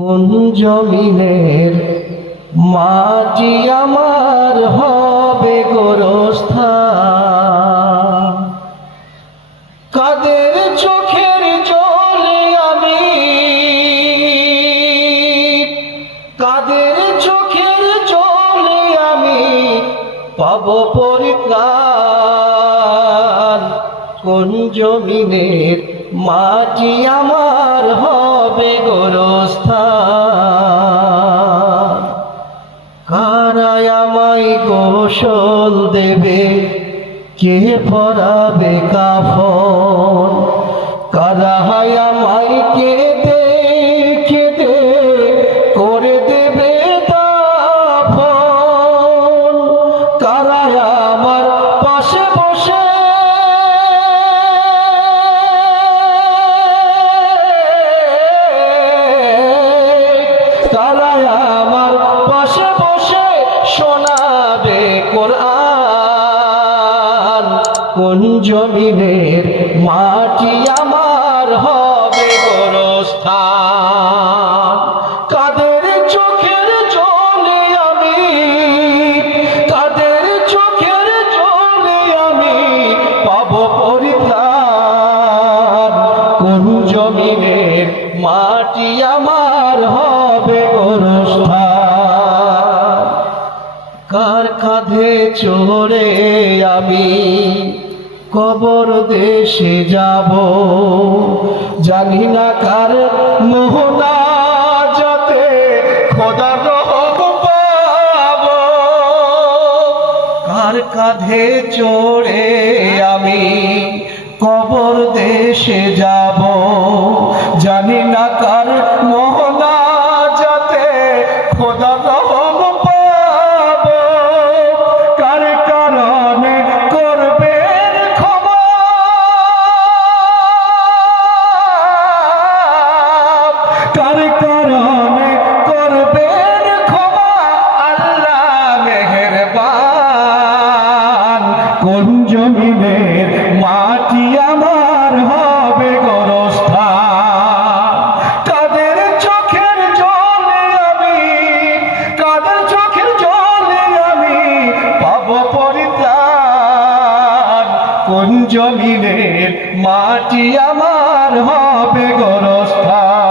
কোন জমিনের মাটি আমার হবে গোরস্থান? কাদের চোখের জলে আমি? কাদের চোখের জলে আমি পাব পরিত্রাণ? কোন জমিনের মাটি আমার হবে গোরস্থান? কারায় আমায় দেবে? কে পরাবে কাফন? কারায় আমায় কোন জমিনের মাটি আমার হবে কাদের চোখের জলে আমি, কাদের চোখের জলে আমি পাব পরিত্রাণ। কোন জমিনের মাটি আমার হবে কার কাঁধে চড়ে আমি কবর দেশে যাব। জানি না কার মোহনা যাতে খোদা পাব। কার কাঁধে চড়ে আমি কবর দেশে যাব। জানি না কার জমিনের মাটি আমার হবে গোরস্থান। কাদের চোখের জলে আমি কোন জমিনের মাটি আমার হবে গোরস্থান?